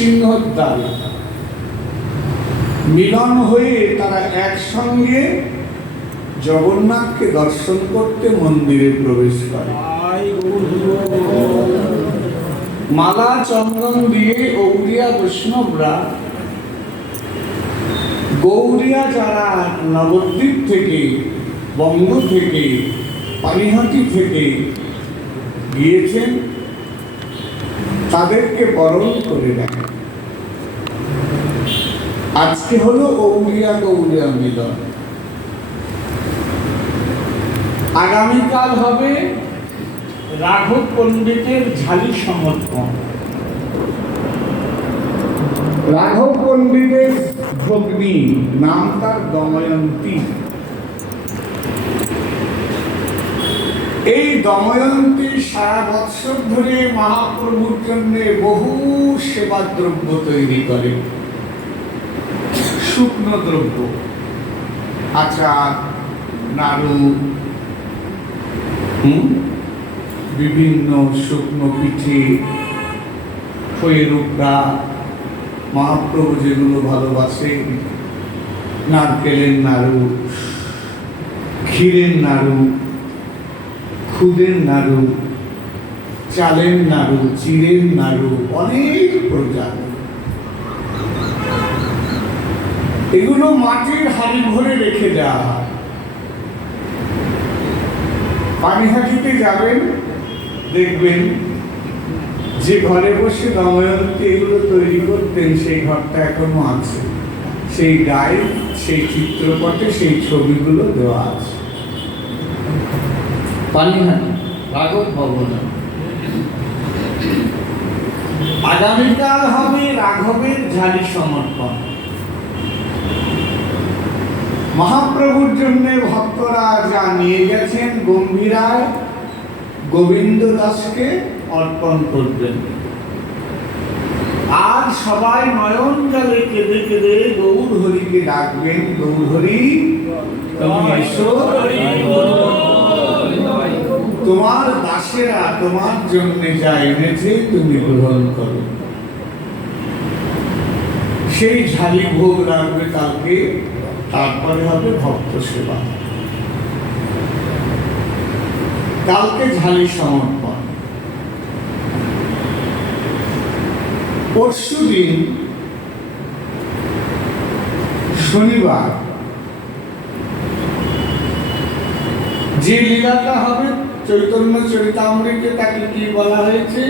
সিংহদ্বার মিলন হয়ে তারা একসঙ্গে জগন্নাথকে দর্শন করতে মন্দিরে প্রবেশ করে। মালা চন্দন দিয়ে গৌরিয়া বৈষ্ণবরা, গৌরিয়া যারা নবদ্বীপ থেকে, বঙ্গ থেকে, পানিহাটি থেকে গিয়েছেন তাদেরকে বরণ করে দেন। আজকে হলো গৌরিয়া গৌরিয়া মিলন। আগামীকাল হবে রাঘব পণ্ডিতের ঝালি সমর্পণ। রাঘব পণ্ডিতের ভগ্নী, নাম তার দময়ন্তী। এই দময়ন্তী সারা বৎসর ধরে মহাপ্রভুর জন্য বহু সেবা দ্রব্য তৈরি করে। শুকনো দ্রব্য, আচার, নাড়ু, বিভিন্ন শুকনো পিঠে, খইয়ের উপরা, মহাপ্রভু যেগুলো ভালোবাসেন, নারকেলের নাড়ু, ক্ষীরের নাড়ু, খুদের নাড়ু, চালের নাড়ু, চিড়ের নাড়ু, অনেক প্রজাতি। এগুলো মাটির হাড়ি ভরে রেখে দেওয়া হয়। পানিহাটিতে যাবেন, দেখবেন যে ঘরে বসে দময়ন্তী এগুলো তৈরি করতেন সেই ঘরটা এখনো আছে। সেই গায়ে, সেই চিত্রপটে সেই ছবিগুলো দেওয়া আছে। পানিহাটি রাঘব ভবন। আগামীকাল হবে রাঘবের ঝালি সমর্পণ। মহাপ্রভুর জন্য ভক্তরা যা নিয়ে গেছেন গম্ভীরায় গোবিন্দ দাসকে অর্পণ করবেন। আর সবাই নয়ন জলে কেঁদে কেঁদে গৌর হরিকে ডাকবেন, গৌর হরি তুমি এসো, তোমার দাসেরা তোমার জন্য যা এনেছে তুমি গ্রহণ করো। সেই ঝালি ভোগ রাখবে কালকে। তারপরে হবে ভক্ত সেবা। কালকে ঝালি সমর্পণ। পরশুদিন শনিবার যে লীলাটা হবে চৈতন্য চরিতামৃতে, তাকে কি বলা হয়েছে?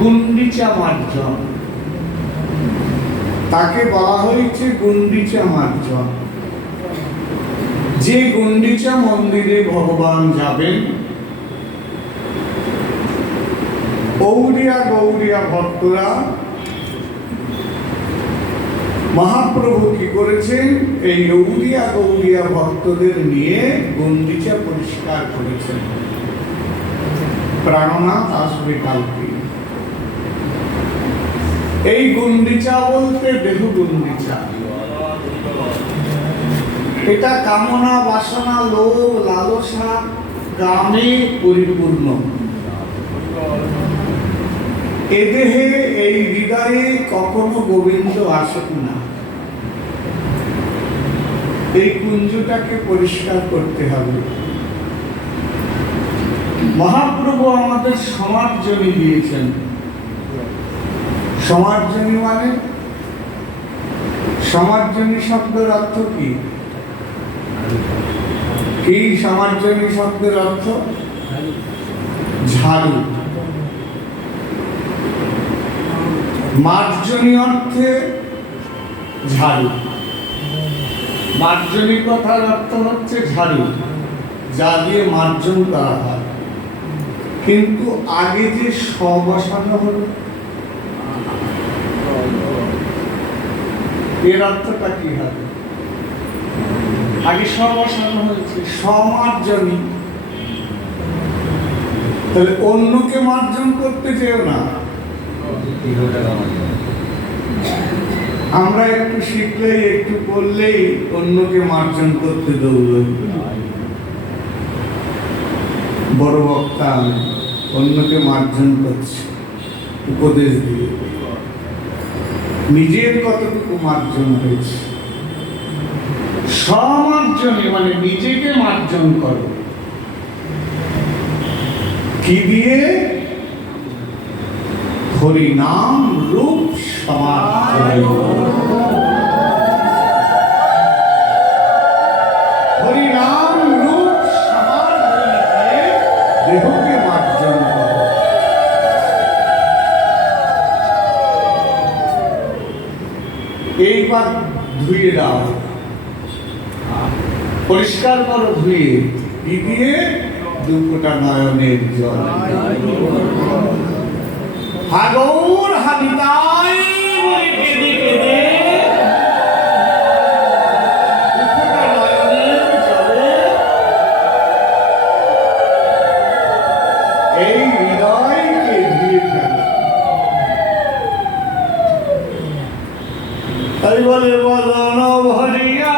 গুন্ডিচা মার্জন। তাকে বলা হয়েছে গুন্ডিচা মার্জন। যে গুন্ডিচা মন্দিরে ভগবান যাবেন, গৌরিয়া গৌরিয়া ভক্তরা মহাপ্রভু কি করেছেন? এই গৌরিয়া গৌরিয়া ভক্তদের নিয়ে গুন্ডিচা পরিষ্কার করেছেন। প্রাণনাথ আসবে কালকে। এই গুন্ডিচা বলতে দেহ গুন্ডিচা। এটা কামনা, বাসনা, লোভ, লালসা, কামে পরিপূর্ণ। এ দেহে, এই হৃদয়ে কখনো গোবিন্দ আসেন না। এই কুঞ্জটাকে পরিষ্কার করতে হবে। মহাপ্রভু আমাদের সমার্জনী দিয়েছেন। সমার্জনী মানে, সমার্জনী শব্দের অর্থ কি? কি সমার্জনী শব্দের অর্থ? ঝাড়ু। মার্জনী অর্থে ঝাড়ু। মার্জনী কথার অর্থ হচ্ছে ঝাড়ু, যা দিয়ে মার্জন করা হয়। কিন্তু আগে যে বসানো হলো, এর অর্থটা কি হবে? আগে বসানো হয়েছে, সমার্জনী। তাহলে অন্যকে মার্জন করতে চেও না। আমরা একটু শিখলেই, একটু পড়লেই অন্যকে মার্জন করতে দৌড়ই। বড় বক্তা, অন্যকে মার্জন করছে। উপদেশ দিয়ে নিজের কতটুকু মার্জন হয়েছে, সমার্জনে মানে নিজেকে মার্জন করো। কি দিয়ে? হরিনাম রূপ সমার্জন। হরিনাম রূপ সমার্জনে দেহকে মার্জন করো। এইবার ধুয়ে দাও, পরিষ্কার করো ধুয়ে। কি দিয়ে? দুফোঁটা নয়নের জল। হাগর হাবিতাই বলে কেঁদে কেঁদে দুফোঁটা নয়নের জলে এই হৃদয়কে ধুয়ে ফেলো। তাই বলে বদন ভরিয়া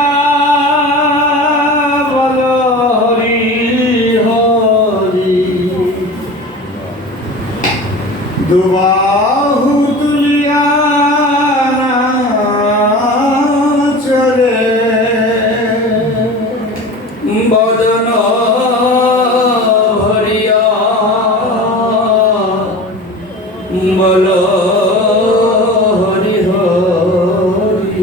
দুবাহু তুলিয়া চলে বদন ভরিয়া বল হরি হরি।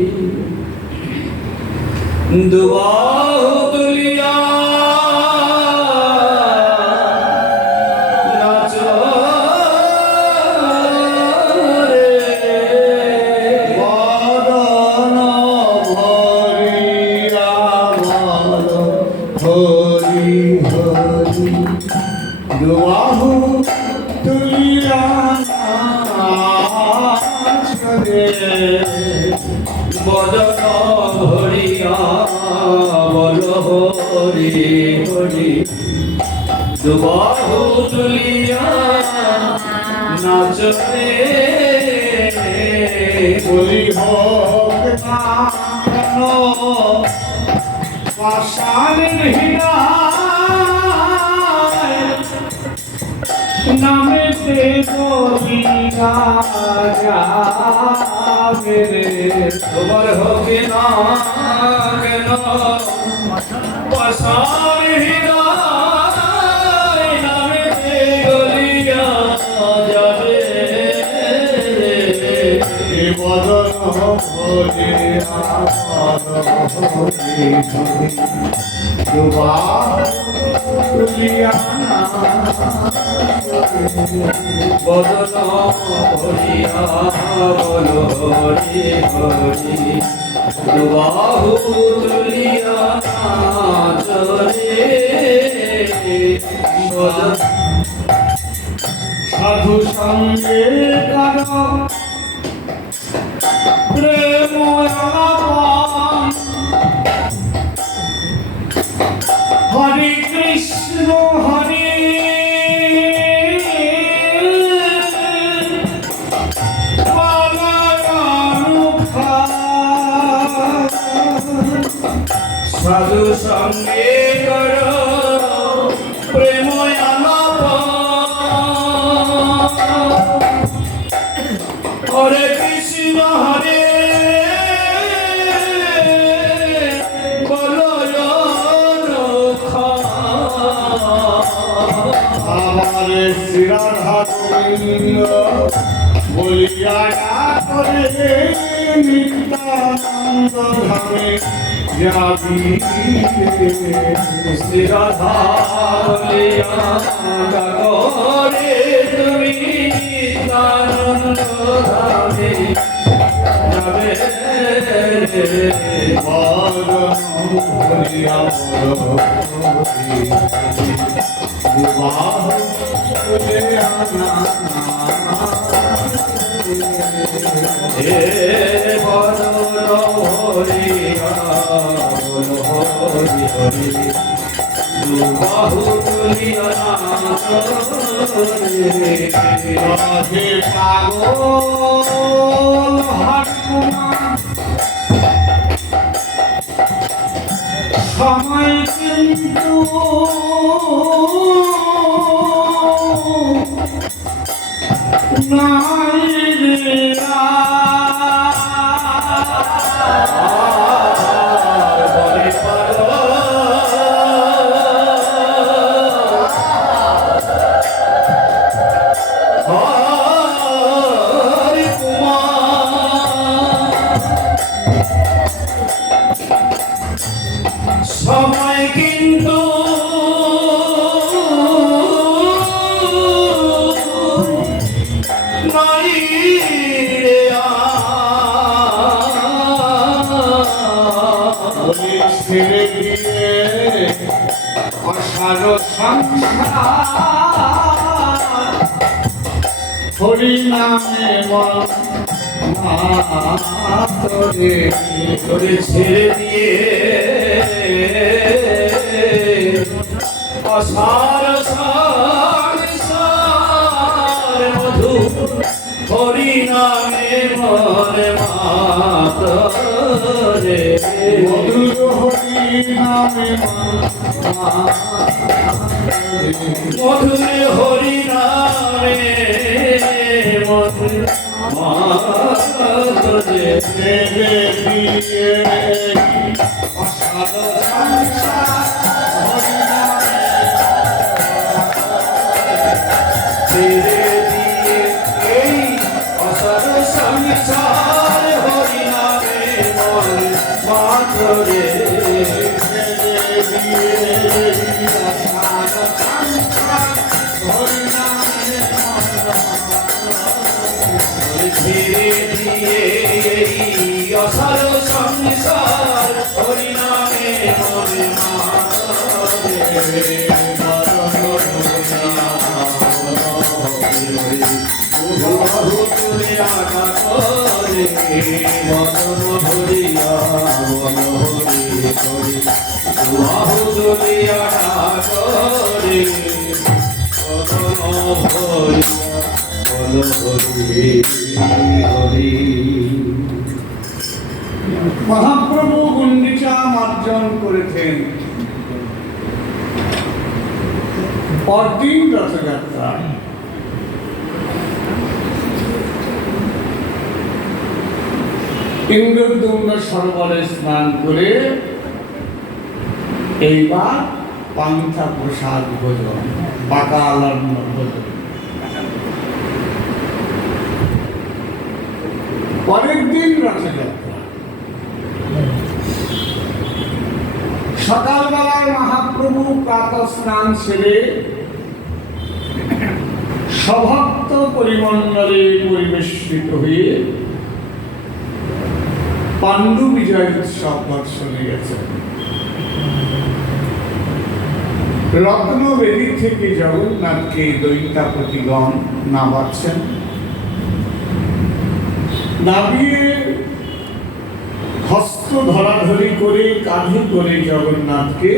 দুবাহু তুলিয়া দুবাহু তুলিয়া চলে বদন ভরিয়া বল হরি হরি। দুবাহু তুলিয়া নাচরে বলি হোক না কেন পাষাণের হীরায় নামেতে বলিয়া যাবে রে। তোমার হবে না কেন পাষাণ হৃদয় নামেতে গলিয়া যাবে। এ বদন ভরিয়া দুবাহু তুলিয়া বদন ভরিয়া বল হরি হরি। দুবাহু তুলিয়া নাচরে সাধু সঙ্গে কার প্রেম আলাপন। হরে কৃষ্ণ হরে সাধু সঙ্গে কর প্রেম আলাপ। হরে কৃষ্ণ হরে আমার শ্রীরাধা গোবিন্দ বলিয়া করে নিত্যানন্দ ধামে যাবি। শ্রীরাধা বলিয়া করে তুমি নিত্যানন্দ ধামে যাবে। বদন ভরিয়া দুবাহু তুলিয়া হে বদন ভরিয়া বল হরি হরি। দুবাহু তুলিয়া রাধে পাগল হাটকুমা সময় কিন্তু নাই রে আর বলে পারো হরি কুমার সময় কিন্তু নাই রে বলে ছেড়ে দিয়ে অসার সংসার হরি নামে মাতরে তোরে ছেড়ে দিয়ে অসার সংসার মধু হরি নামে মরে মাতরে মধুর হরি নামে মধুরে হরি নামে মধুর মাতরে ছেড়ে দিয়ে অসার সংসার হরি নামে ছেড়ে দিয়ে এই অসার সংসার হরি নামে মরে মাতরে ছেড়ে দিয়ে এই অসার সংসার হরি নামে মরে মাতরে বাহু তুলে আটা করে মদন ভরিয়া বল হরি হরি বাহু তুলে আটা করে মদন ভরিয়া বল হরি হরি মহাপ্রভু গুন্ডিচা মার্জন করেছেন পরদিন রথযাত্রা। ইন্দ্রদ্যুম্ন সরোবরে স্নান করে এইবার পান্থা প্রসাদ ভোজন, পাকালন্ন ভোজন। পরের দিন রথযাত্রা। সকালবেলায় মহাপ্রভু প্রাতঃ স্নান সেরে সভক্ত পরিমণ্ডলে পরিবেষ্টিত হয়ে পাণ্ডু বিজয় উৎসব দর্শনে গেছেন। রত্নবেদী থেকে জগন্নাথকে দৈত্যাপতিগণ নামাচ্ছেন। নামিয়ে হস্ত ধরাধরি করে কাঁধে করে জগন্নাথকে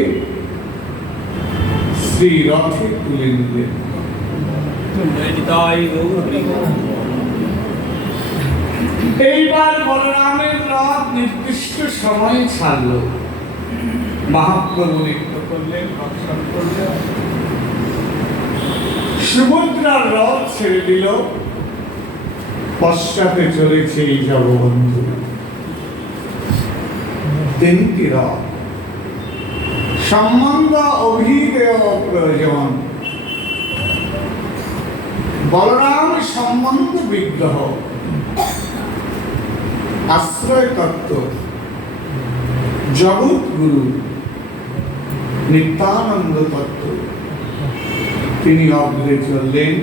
শ্রী রথে তুলে নিলেন। এইবার বলরামের রথ নির্দিষ্ট সময়ে ছাড়ল। মহাপ্রভু নৃত্য করলেন, দর্শন করলেন। সুভদ্রার রথ ছেড়ে দিল, পশ্চাতে চলেছে এই জগবন্ধু। তিনটি রথ, সম্বন্ধ অভিদেয় প্রয়োজন। বলরাম সম্বন্ধ বিগ্রহ, আশ্রয় তত্ত্ব, জগৎ গুরু, নিত্যানন্দ তত্ত্ব। তিনি অগ্রে চললেন,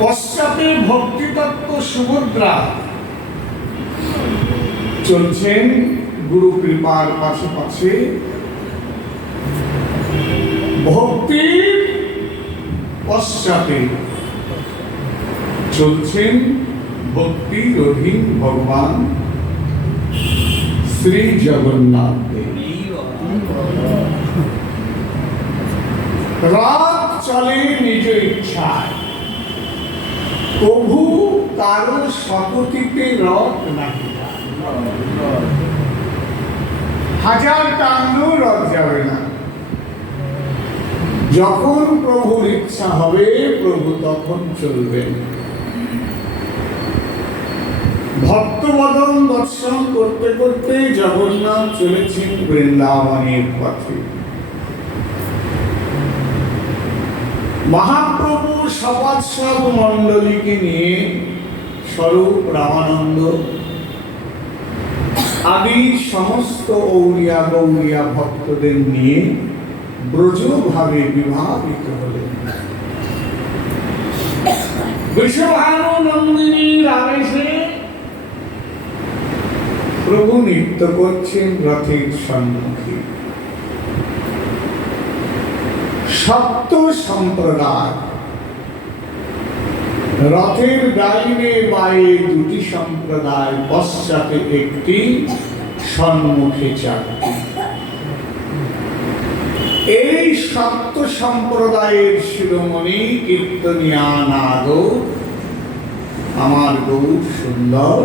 পশ্চাতে ভক্তি তত্ত্ব সুভদ্রা চলছেন গুরু কৃপার পাশে পাশে। ভক্তির পশ্চাতে চলছেন ভক্তির অধীন ভগবান শ্রী জগন্নাথ দেব। রথ চলে নিজ ইচ্ছায়, প্রভু কারো শপথিতে রথ নাহি। হাজার টানলেও রথ যাবে না। যখন প্রভুর ইচ্ছা হবে প্রভু তখন চলবেন। ভক্তবদন দর্শন করতে করতে জগন্নাথ চলেছেন বৃন্দাবনের পথে। মহাপ্রভু সপার্ষদ মণ্ডলীকে নিয়ে স্বরূপ রামানন্দ আদি সমস্ত ঔরিয়া গৌরিয়া ভক্তদের নিয়ে ব্রজভাবে বিভাবিত হলেন। বৃষভানু নন্দিনীর আবেশে প্রভু নৃত্য করছেন রথের সম্মুখে। সপ্ত সম্প্রদায় রথের ডাইনে বায়ে দুটি সম্প্রদায়, পশ্চাতে একটি, সম্মুখে চারটি। এই সপ্ত সম্প্রদায়ের শিরোমণি কীর্তনিয়া নাগর আমার গৌর সুন্দর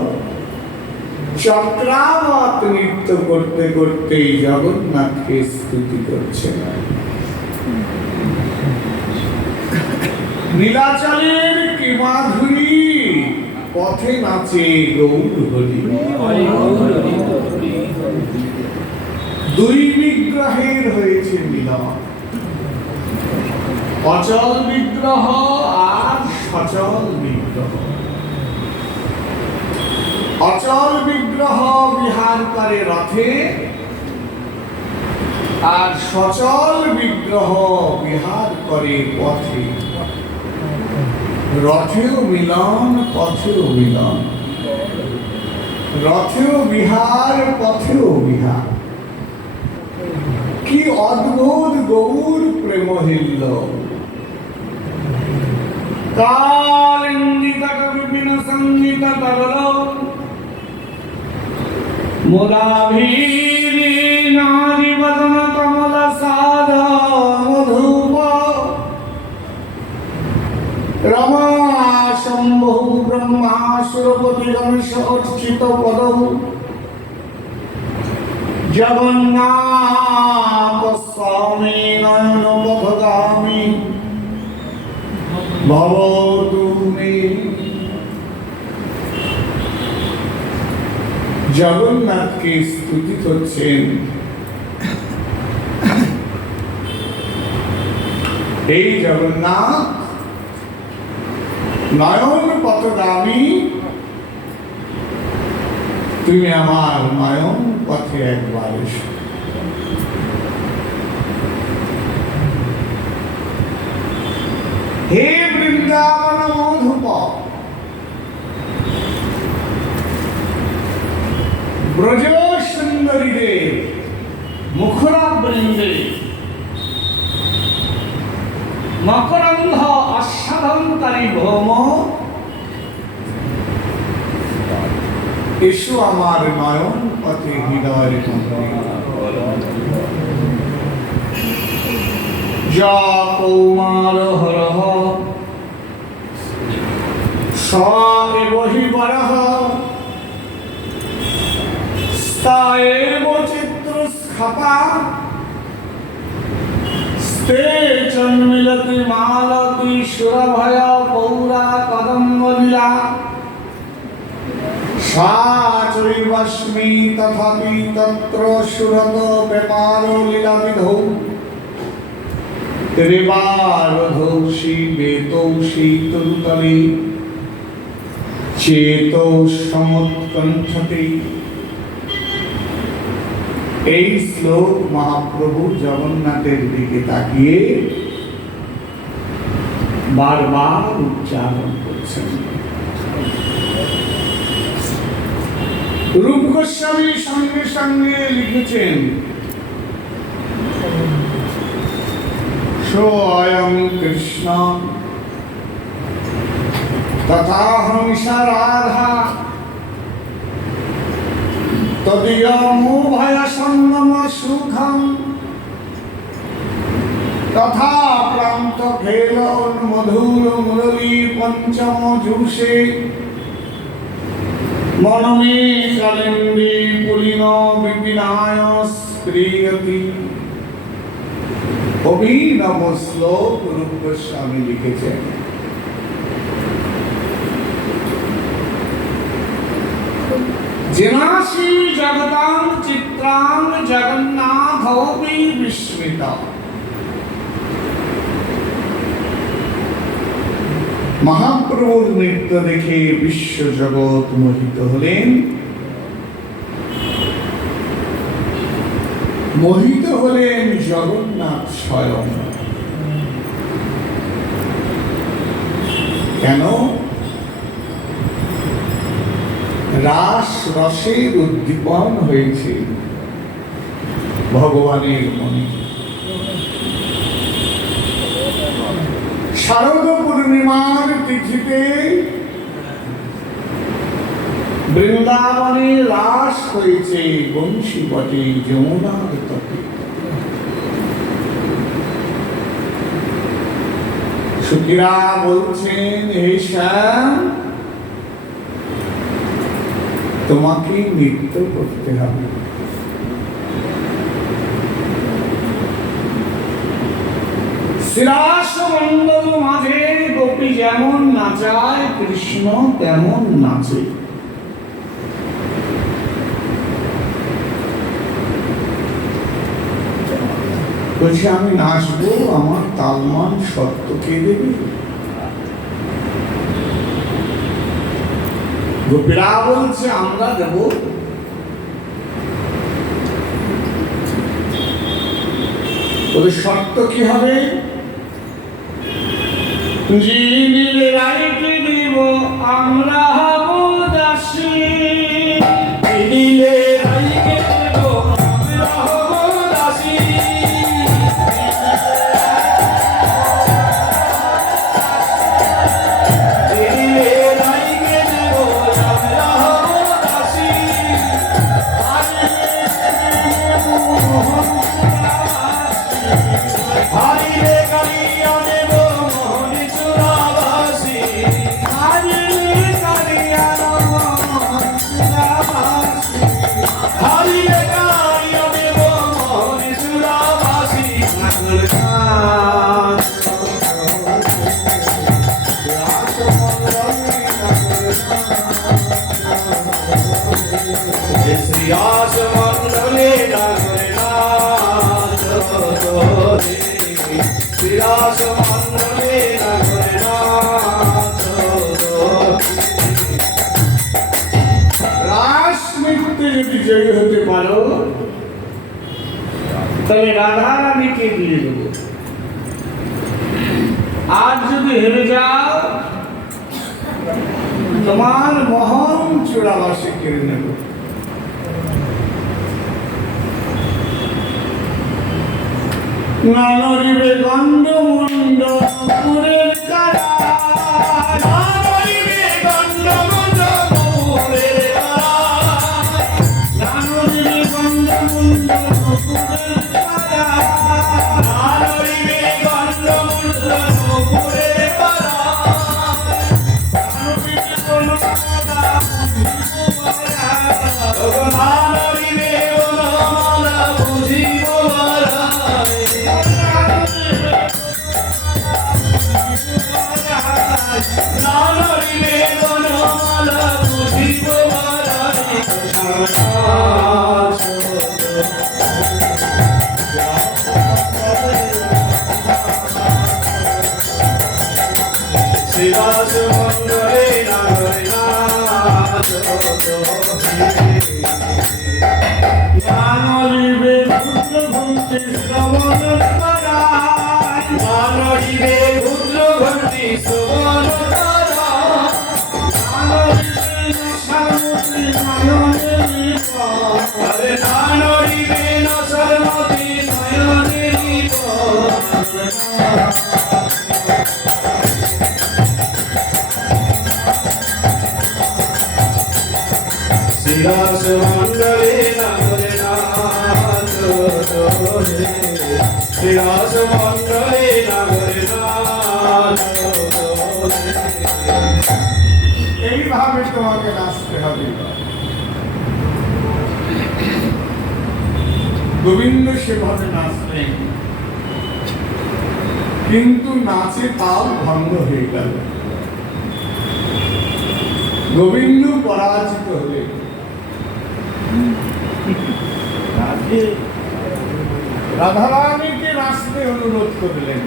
চক্রাবত নৃত্য করতে করতে জগন্নাথকে স্তুতি করছেন। নীলাচলের কি মাধুরী, পথে নাচে গৌর হরি। দুই বিগ্রহের হয়েছে মিলন, অচল বিগ্রহ আর সচল বিগ্রহ। অচল বিগ্রহ বিহার করে রথে, আর সচল বিগ্রহ বিহার করে পথে। রথেও মিলন, পথেও মিলন, রথেও বিহার, পথেও বিহার। কি অদ্ভুত গৌর প্রেমহিল্য। কালিন্দিত বিপিন সঙ্গীত তরল মুরাভীরি নারী বদন কমল সাধ মধুপ রমা শম্ভু ব্রহ্মা সুরপতি গণেশ অর্চিত পদ জগন্নাথ স্বামী নয়ন পথগামী ভবতু মে। জগন্নাথকে স্তুতি করছেন। এই জগন্নাথ নয়ন পথগামী, তুমি আমার নয়ন পথে একবার এসো। হে বৃন্দাবন মধুপ, ব্রজ সুন্দরীদের মুখরা বৃন্দে মকরন্ধ আস্বাদনকারী ভৌম, এসো আমার নয়ন পথে হৃদয়ের যা কৌমার হরহ স এব হি বরহ স্তা এব চিত্রস্খাপা স্তে চন্মিলতি মালতি সুরভয় পৌরা কদম্বলীলা সা চৈবস্মি তথাপি তত্র সুরত ব্যাপার লীলাবিধৌ ত্রিবারধৌষি বেতৌষি তরুতলে চেতো সমুৎকণ্ঠতে। এই শ্লোক মহাপ্রভু জগন্নাথের দিকে তাকিয়ে বারবার উচ্চারণ করছেন। রূপ গোস্বামী সঙ্গে সঙ্গে লিখেছেন, স্বয়ং কৃষ্ণ তথাহমিষা রাধা তদীয়মুভয় সঙ্গম সুখম তথা প্রান্ত খেল মধুর মুরলী পঞ্চম জুষে মনমে কালিন্দী পুলিন বিপিনায় স্ত্রীয়তি। অভিনব শ্লোক রূপ গোস্বামী লিখেছেন। জিনাসি জগতাং চিত্রাং জগন্নাথোপি বিস্মিতা। মহাপ্রভুর নৃত্য দেখে বিশ্ব জগৎ মোহিত হলেন। মোহিত হলেন জগন্নাথ স্বয়ং। কেন? রাস রসের উদ্দীপন হয়েছে ভগবানের মনে। শারদ পূর্ণিমার তিথিতে বৃন্দাবনে রাস হয়েছে বংশী বটে যমুনার তটে। সখীরা বলছেন, হে শ্যাম, তোমাকে নৃত্য করতে হবে। শ্রীরাস মণ্ডল মাঝে গোপী যেমন নাচায়, কৃষ্ণ তেমন নাচে। বলছে, আমি নাচবো, আমার তালমান শর্ত কে দেবে? গোপীরা বলছে, আমরা দেব। ওদের শর্ত কি হবে? যিনি রাইতে দেব আমরা হব দাসী। দিলে রাইকে দেব আমরা হব দাসী। দিলে রাইকে দেব আমরা হব দাসী। হারিলে কালিয়া দেব মোহন চূড়াবাসী। হারিলে কালিয়া দেব মোহন চূড়াবাসী। শ্রীরাস মণ্ডলে নাগরে নাচ রে। শ্রীরাস মণ্ডলে নাগরে নাচ রে। রাস নৃত্যে যদি জয়ী হতে পারো, তাহলে রাধা রানীকে দিয়ে দেব। আর যদি হেরে যাও, তোমার মোহন চূড়াবাসী কেড়ে নেব। নানরিবে গণ্ড মুন্ড পুরের কারা। নানরিবে গণ্ড মুন্ড পুরের কারা। নানরিবে গণ্ড মুন্ড পুরের কারা। নানরিবে গণ্ড মুন্ড পুরের কারা। নানরিবে গণ্ড নানরিবে গণমালা বুঝিব বারায়। নানরিবে গণমালা বুঝিব বারায়। শ্রীরাস মণ্ডলে নাগরে নাচ নানরিবে পুত্র ঘুমতে শ্রবণ করায়। নানরিবে পুত্র ঘণ্টি শ্রবণ করায়। নানরিবে নশামতি নয়নেরি পথ। আরে নানরিবে নশামতি নয়নেরি পথ। শ্রীরাস মণ্ডলে নাগরে নাচ রে। শ্রীরাস মণ্ডলে নাগরে নাচ রে। এইভাবে তোমাকে নাচতে হবে। গোবিন্দ সেভাবে নাচলেন। কিন্তু নাচে তাল ভঙ্গ হয়ে গেল। গোবিন্দ পরাজিত হলেন। রাধারানীকে নাচতে অনুরোধ করলেন।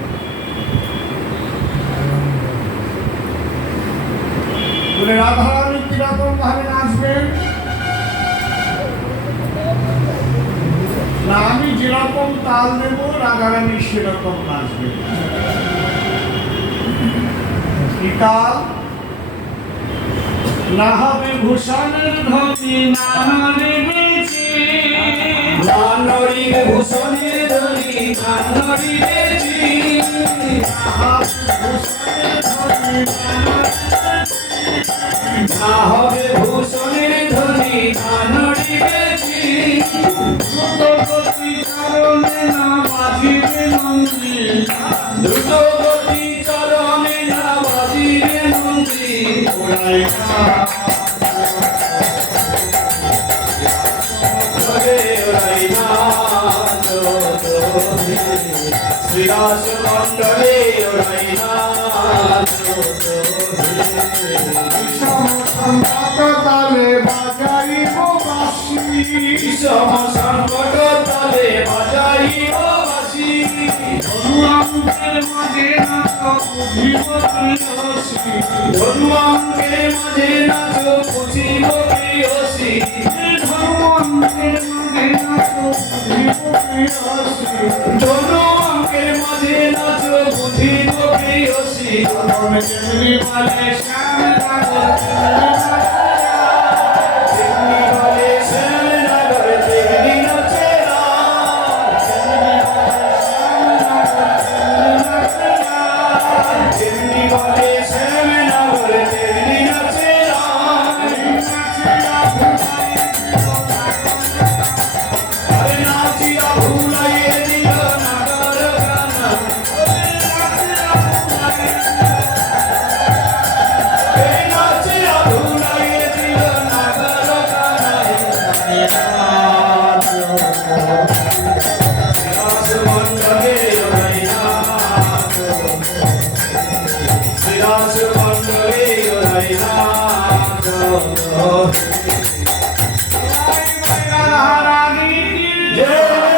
বলে রাধারানী কিরকম ভাবে নাচবেন? না, আমি যেরকম তাল দেব রাধারানী সেরকম নাচবে। কি তাল? না হবে ভূষণের ধ্বনি, না নড়িবে চির। না নড়িবে ভূষণের ধ্বনি, না নড়িবে চির। না হবে ভূষণের ধ্বনি, না নড়িবে চির। দ্রুতগতি চরণে না বাজিবে নন্দী, দ্রুতগতি চরণে না বাজিবে নন্দী। ওরাই না শ্রীরাস মণ্ডলে ওরাই তালে বাজাইব বাঁশি, বিষম সংকট তালে বাজাইব বাঁশি। ধনুয়াঙ্কের মাঝে নাচ বুঝিব প্রেয়সী, ধনুয়াঙ্কের মাঝে নাচ বুঝিব প্রেয়সী। ধনুয়াঙ্কের মাঝে নাচ বুঝিব প্রেয়সী। ধনুয়াঙ্কের মাঝে নাচ বুঝিব প্রেয়সী। মনে যেমনি বলে শ্যাম নগর, তেমনি বলে শ্যামনগর তেমনি নাচে রাম। তেমনি বলে শ্যামনগর তেমনি নাচে রাম। আরে নাচিয়া ভুলাইয়ে দিল নাগর গানা। এই নাচিয়া ভুলাইয়ে দিল নাগর গানা। শ্রীরাস মণ্ডলে ওরাই নাচ। শ্রীরাস মণ্ডলে ওরাই নাচ। রাধারানী জয়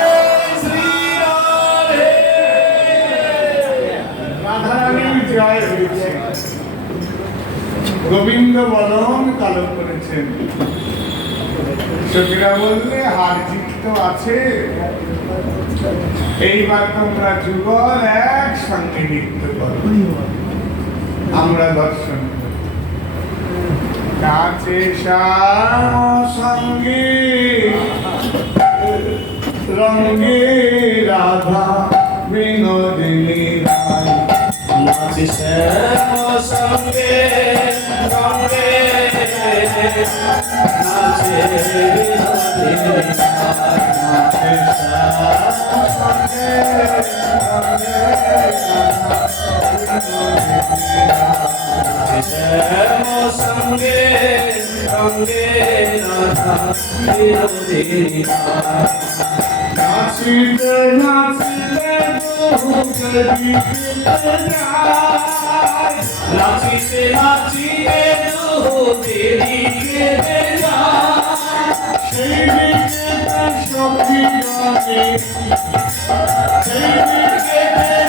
শ্রী রাধে। রাধারানীর জয় হয়েছে। গোবিন্দ বদন কালো করেছেন। সখীরা বললে হার জিত তো আছে, এইবার তোমরা যুগল একসঙ্গে নৃত্য করো, আমরা দর্শন করি। কাছে শ্যাম সঙ্গে রঙ্গে রাধা বিনোদিনী রায়। নাচে শ্যাম সঙ্গে সঙ্গে নাচে বিনোদিনী রায়। নাচে শ্যাম সঙ্গে সঙ্গে নাচে শ্যাম সঙ্গে সঙ্গে রাধা বিনোদিনী রায়। নাচিতে নাচিতে দুহুকে দিতে যায়, নাচিতে নাচিতে দুহুকে দিকে যায়। সেই দিকে সখী গানে, সেই দিকে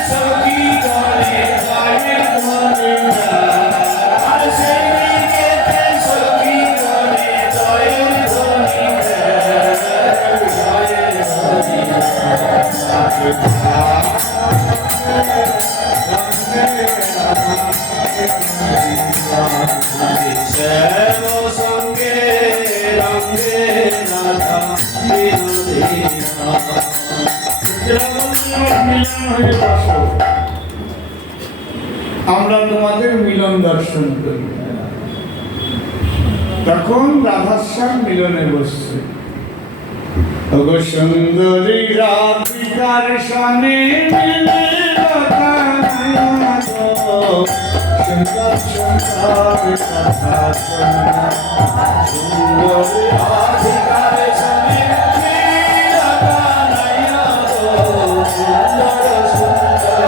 সখী গণে গায়ের ধ্বনি যায়। আর সেই দিকে সখী গণে জয়ের ধ্বনি দেয়। জয়ের ধ্বনি শ্যাম সঙ্গে রঙ্গে রাধা বিনোদিনী মিলন হয়ে বসো, আমরা তোমাদের মিলন দর্শন করি। তখন রাধাশ্যাম মিলনে বসছে। ওগো সুন্দরী রাধিকার সনে মিলে সুন্দর সুন্দর কথা শোনা। সুন্দর রাধিকার সঙ্গে লীলা গানাইয়া গো। সুন্দর সুন্দর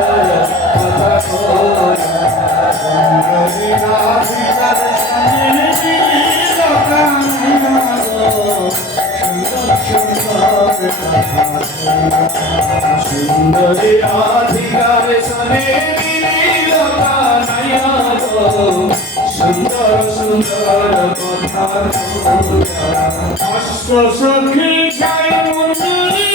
সুন্দরী রাধিকার সনে মিলিল কানাইয়া গো সুন্দর সুন্দর কথা অষ্ট সখী চাই মন্দিরি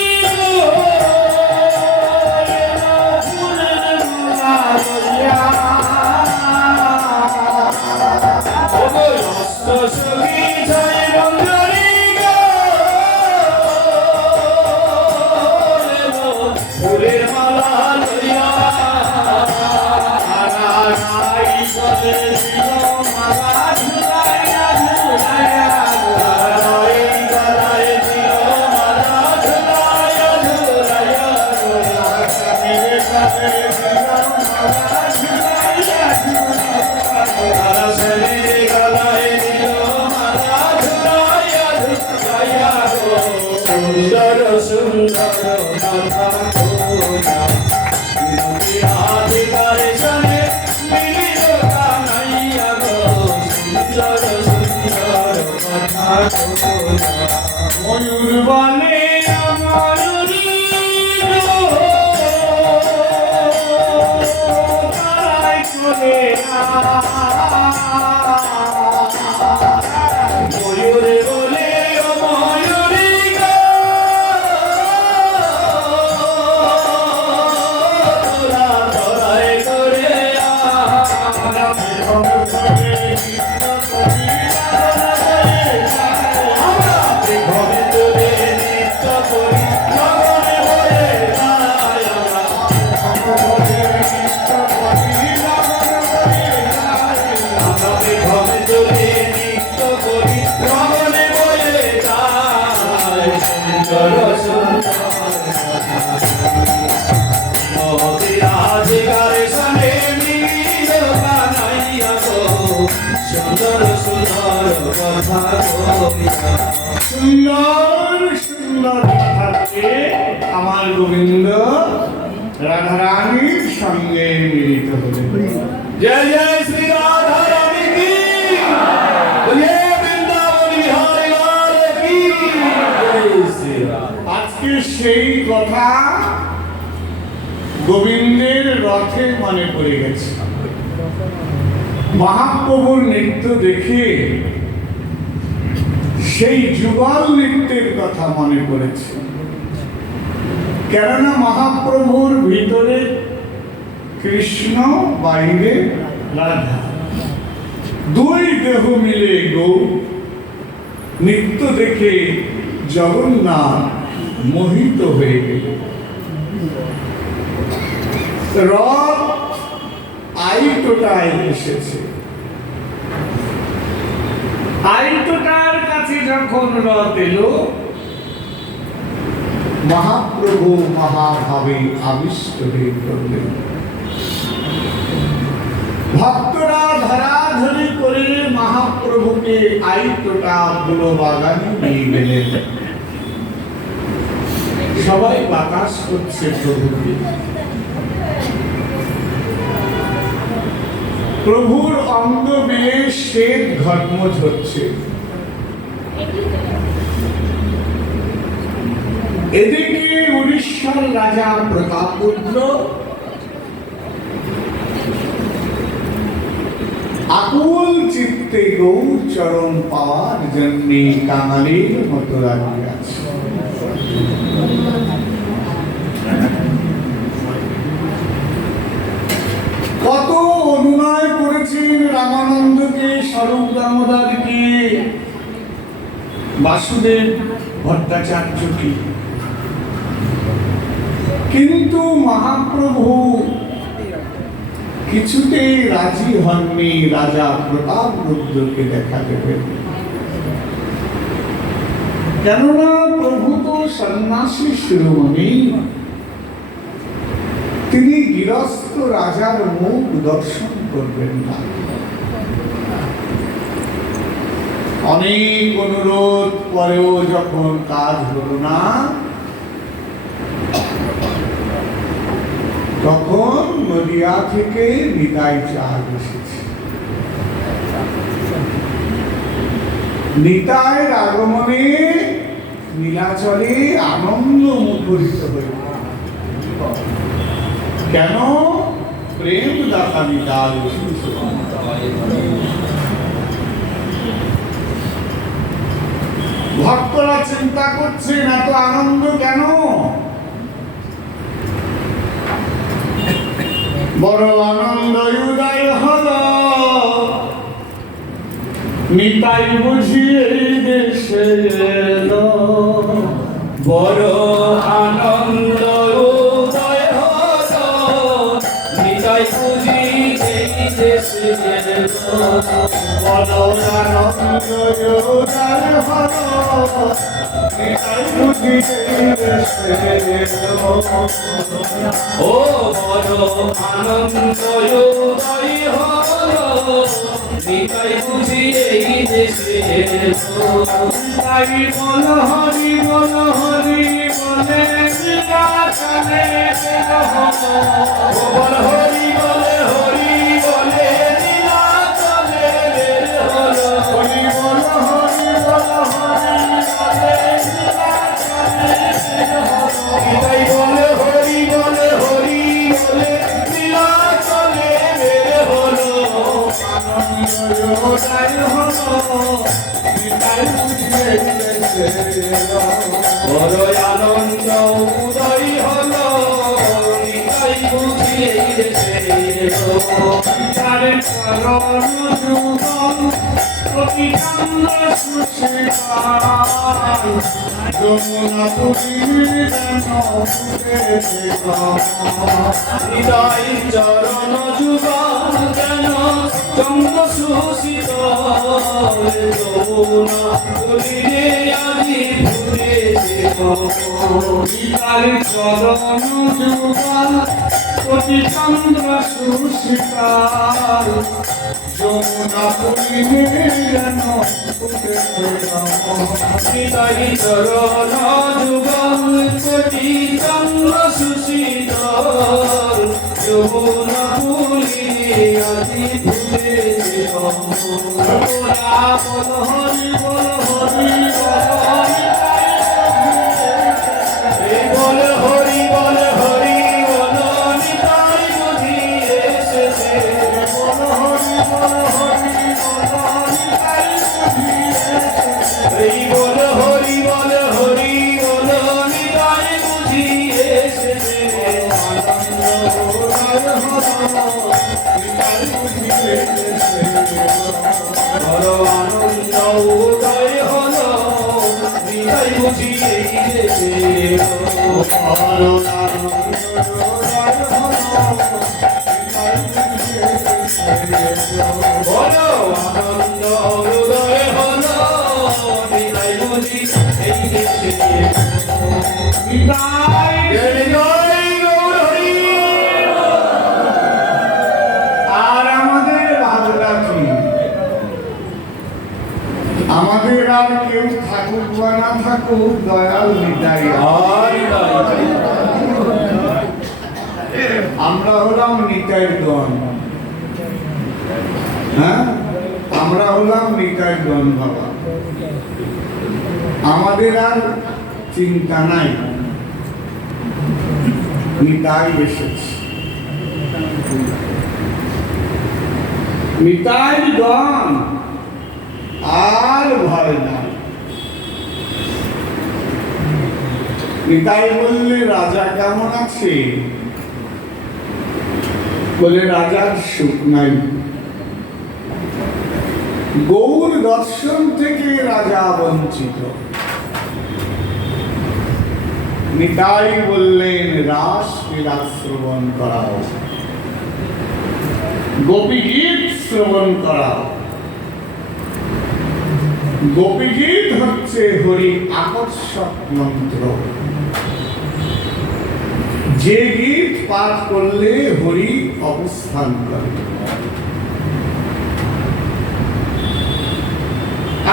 অষ্ট সখী জয় বন্দরী ফুলের মালা লইয়া রাই গলে দিল মালা ঝুলাইয়া ঝুলাইয়া গলায় গলায় দিল মালা ঝুলাইয়া ঝুলাইয়া মেরে কাছে দিল মালা ঝুলাইয়া ঝুলাইয়া শরীরে গলায় দিল মালা ঝুলাইয়া ঝুলাইয়া গো সুন্দর সুন্দর কথা কোনা বিনতি আধিকারে সনে মিলিল কানাইয়া গো সুন্দর সুন্দর কথা কোনা ময়ূর বলে আমার তারাই করে ময়ূরে বলে ও ময়ূরী গো তোরা তোরাই করে আমরা ঘরে তুলে নৃত্য করি লগনে বলে যাই আমরা আমাকে ঘরে তুলে নৃত্য করি লগনে বলে যাই সুন্দর রাধিকারে সনে মিলিল কানাইয়া গো সুন্দর সুন্দর কথা কইয়া সুন্দর সুন্দর কথাতে আমার গোবিন্দ রাধারানীর সঙ্গে মিলিত হলেন। जय जय श्री राधा रानी की बोलिए वृंदावन बिहारी लाल की जय श्री राम আজকে সেই কথা গোবিন্দের রথে মনে পড়ে গেছে। মহাপ্রভুর নৃত্য দেখে সেই যুগল নৃত্যের কথা মনে পড়েছে। কেননা মহাপ্রভুর ভিতরে কৃষ্ণ, বাইরে রাধা, দুই দেহ মিলে গৌর। নৃত্য দেখে জগন্নাথ মোহিত হয়ে গেল। রথ আইটোটায় এসেছে। আইটোটার কাছে যখন রথ এলো, মহাপ্রভু মহাভাবে আবিষ্ট হয়ে পড়লেন। ভক্তরা ধরাধরি করে মহাপ্রভুকে আইটোটা বুড়ো বাগানে নিয়ে গেলেন। সবাই বাতাস করছে প্রভুকে। প্রভুর অঙ্গ বেয়ে শ্বেত ঘর্ম ঝরছে। এদিকে উড়িষ্যার রাজা প্রতাপরুদ্র আকুল চিত্তে গৌর চরণ পাওয়ার জন্য কাঙালের মতো দাঁড়িয়ে আছে। কত অনুনয় করেছেন রামানন্দকে, স্বরূপ দামোদরকে, বাসুদেব ভট্টাচার্যকে, কিন্তু মহাপ্রভু কিছুতেই রাজি হননি রাজা প্রতাপরুদ্রকে দেখা দেবেন। কেননা প্রভু তো সন্ন্যাসী শিরোমণি, তিনি গৃহস্থ রাজার মুখ দর্শন করবেন না। অনেক অনুরোধ পরেও যখন কাজ হলো না, তখন নদিয়া থেকে বিদায় চাল এসেছে। নিতাইয়ের আগমনে নীলাচলে আনন্দ মুখরিত হইল। কেন? প্রেম দাতা নিতাই। ভক্তরা চিন্তা করছেন এত আনন্দ কেন? বড় আনন্দ উদয় হল, নিতাই বুঝি এই দেশে এলো। বড় আনন্দ উদয় হলো, নিতাই বুঝি এই দেশে এলো। বড় আনন্দ উদয় হল, নিতাই বুঝি এই দেশে এলো। ও বড় আনন্দ উদয় হলো, নিতাই বুঝি এই দেশে এলো। তাই বল হরি বল হরি বলে নীলাচলে এলো। বল হরি বলে হরি বলে নীলাচলে বের হলো। হরি বল হরি বল হরি বলে নীলাচলে এলো। নিতাই বলে হরি বলে হরি বলে নীলাচলে বের হলো। আনন্দ উদয় হল, নিতাই বুঝি এই দেশে এলো। বড় আনন্দ উদয় হলো, নিতাই বুঝি এই দেশে এলো। তারে চরণ যুগল প্রতিকান্দ সুশীলাল, যমুনা পুরীর যেন ফুটেছে গান। নিতাই চরণ যুগল যেন চন্দ্র সুশীতল, যমুনা পুরীরে আজি ফুটেছে কমল। তারে চরণ যুগল প্রতিচন্দ্র সুশীলাল, যমুনা পুরীর যেন ফুটেছে গান। নিতাই চরণ যুগল কোটি চন্দ্র সুশীতল, যমুনা পুরীরে আজি ফুটেছে কমল। বল হরি বল হরি বল এই বল হরি বল হরি বল, নিতাই বুঝি এসেছে। বল হরি বল হরি বল নিতাই বুঝি এসেছে। এই বল হরি বল হরি বল, নিতাই বুঝি এসেছে। বড় আনন্দ উদয় হলো, নিতাই বুঝি এই দেশে এলো। বড় আনন্দ উদয় হলো, নিতাই বুঝি এই দেশে এলো। জয় জয় গৌর হরি। আর আমাদের ভাবনা কি? আমাদের আর কেউ থাকুক বা না থাকুক, দয়াল নিতাই আছে। আমরা হলাম নিতাইর গণ। হ্যাঁ, আমরা হলাম নিতাইর গণ বাবা। আমাদের আর চিন্তা নাই, নিতাই এসেছে। নিতাই গণ, আর ভয় নাই। নিতাই বললে রাজা কেমন আছে? বলে রাজার সুখ নাই। গৌর দর্শন থেকে রাজা বঞ্চিত। নিতাই বললেন রাস লীলা শ্রবণ করাও, গোপী গীত শ্রবণ করাও। গোপী গীত হচ্ছে হরি আকর্ষক মন্ত্র। যে গীত পাঠ করলে হরি অবস্থান করে।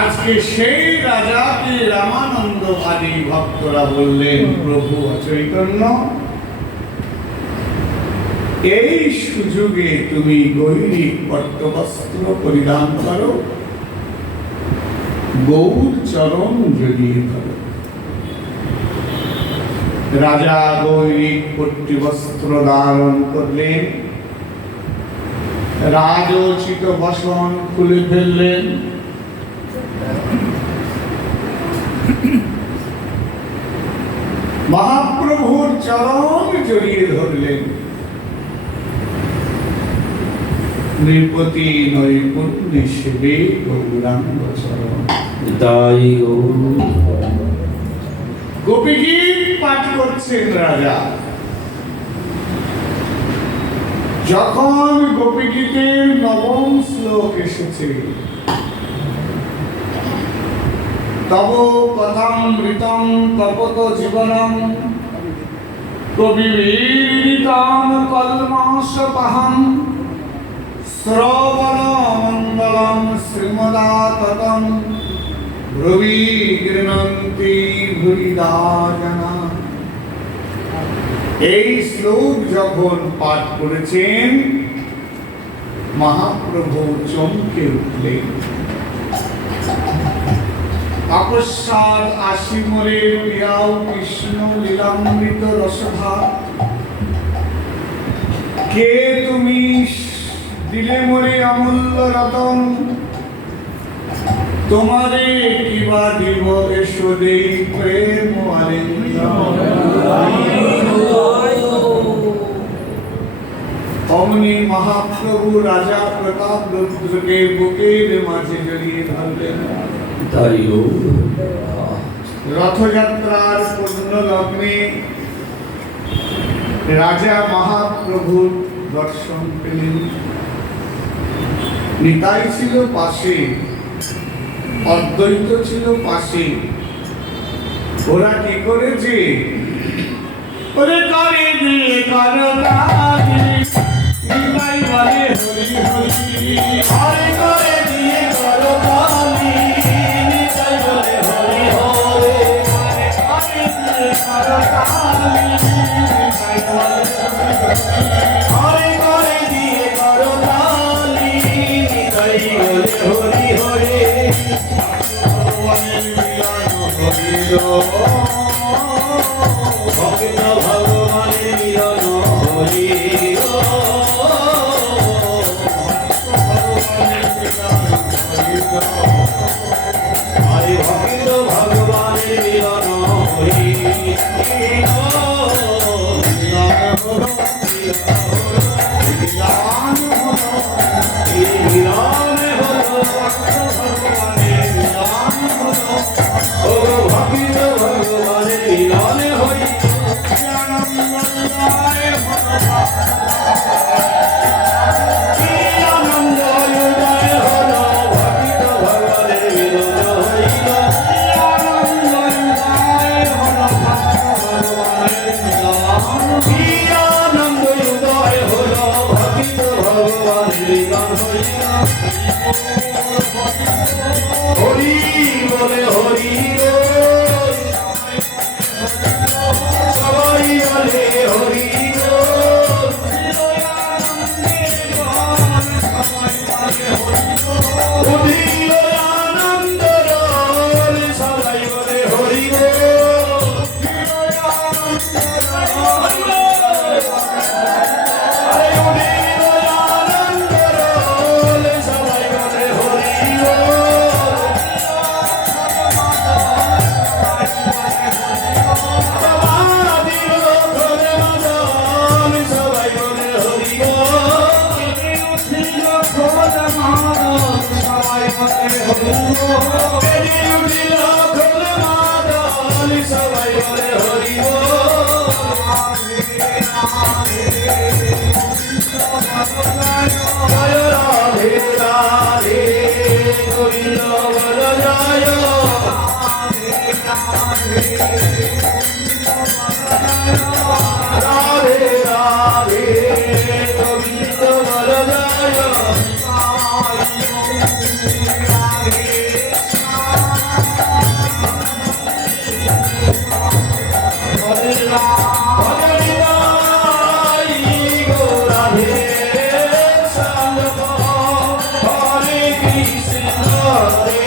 আজকে সেই রাজাকে রামানন্দবাদী ভক্তরা বললেন প্রভু চৈতন্য, এই সুযোগে তুমি গৈরিক পট্টবস্ত্র পরিধান করো, গৌর চরণ জড়িয়ে ধরে। রাজা গৈরিক পট্টিবস্ত্র ধারণ করলেন, রাজোচিত বসন খুলে ফেললেন। মহাপ্রভুর চরণ জড়িয়ে ধরলেন। নৃপতি নৈপুণ্য সেবে গৌরাঙ্গ চরণ। তাই গৌর গোপীগীত পাঠ করছেন রাজা। যখন গোপীগীতের নবম শ্লোক এসেছে, তব কথামৃতং তপত জীবনম কবিবীরিতাম কলমাশপহম শ্রবণ মঙ্গলম শ্রীমদাততম ব্রবী গৃণন্তি ভুরিদা জনা। এই শ্লোক যখন পাঠ করেছেন, মহাপ্রভু চমকে উঠলেন। আকস্মাৎ আসি মোরে প্রিয়াও কৃষ্ণ লীলামৃত রসধা। কে তুমি দিলে মোরে অমূল্য রতন, তোমারে কিবা দিব এসো দেই প্রেম আলিঙ্গন। অমনি মহাপ্রভু রাজা প্রতাপ রুদ্রকে বুকের মাঝে জড়িয়ে ধরলেন। তাই গৌর রথযাত্রার পূর্ণ লগ্নে রাজা মহাপ্রভুর দর্শন পেলেন। নিতাই ছিল পাশে, অদ্বৈত ছিল পাশে। ওরা কি করেছে? ওরে করে দিয়ে করো কাজে, নিতাই বলে হরি হরি। আরে করে দিয়ে করো কালি, নিতাই বলে হরি হরে। আরে করে দিয়ে করো কাজে, নিতাই বলে হরি হরি। আরে করে দিয়ে করো কালি, নিতাই বলে হরি হরে। ভগবানের মিলন হইল, ভক্ত ভগবানের মিলন হরিল। আরে ভক্ত ভগবানের মিলন হরিল। এই মিলন হলো ভগবানের মিলন হলো। ও ভক্ত ভগবানের মিলন হরিল। কি আনন্দ উদয় হলো, ভক্ত ভগবানের মিলন হইল। কি আনন্দ উদয় হলো, ভক্ত ভগবানের মিলন হইল। হরি বলে হরি গো, সবাই বলে হরি গো। উঠিল আনন্দ রোল, সবাই বলে হরি গো। আরে উঠিল আনন্দ রোল, সবাই বলে হরি গো। সমাধির ঘরে মদন, সবাই বলে হরি গো। বেরি উঠিল ঘরে মদন, সবাই বলে হরি গো। জয় রাধে রাধে, গোবিন্দ বল জয়। রাধে রাধে, গোবিন্দ বল জয়। হরে রাই গো রাধে শ্যাম, হরে কৃষ্ণ হরে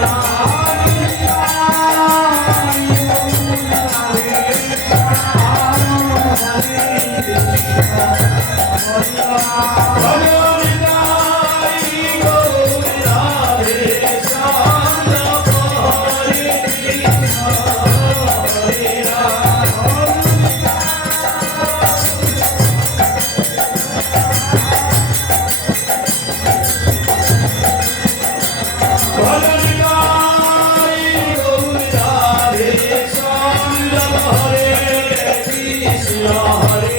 রাম। হরে কৃষ্ণ হরে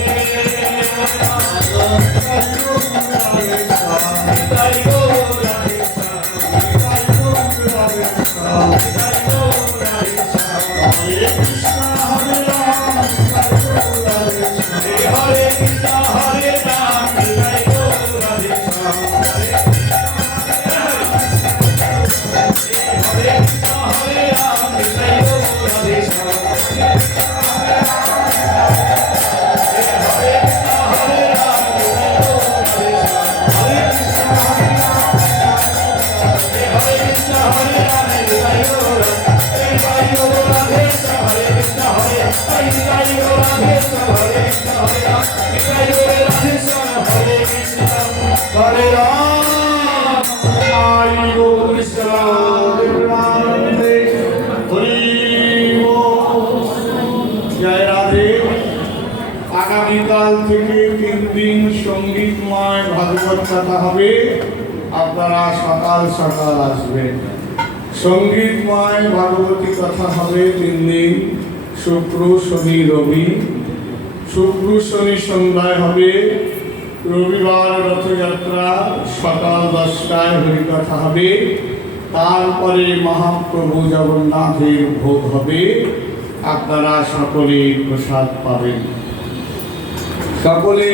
Hare Ram, Hare Krishna, Hare জয় রাধে। আগামীকাল থেকে 3 দিন সঙ্গীতময় ভাগবত কথা হবে। আপনারা সকাল সকাল আসবেন। সঙ্গীতময় ভাগবতী কথা হবে 3 দিন, শুক্র শনি রবি। শুক্র শনি সন্ধ্যায় হবে, রবিবার রথযাত্রা সকাল 10টায় হরিকথা হবে। তারপরে মহাপ্রভু জগন্নাথের ভোগ হবে। আপনারা সকলে প্রসাদ পাবেন। সকলে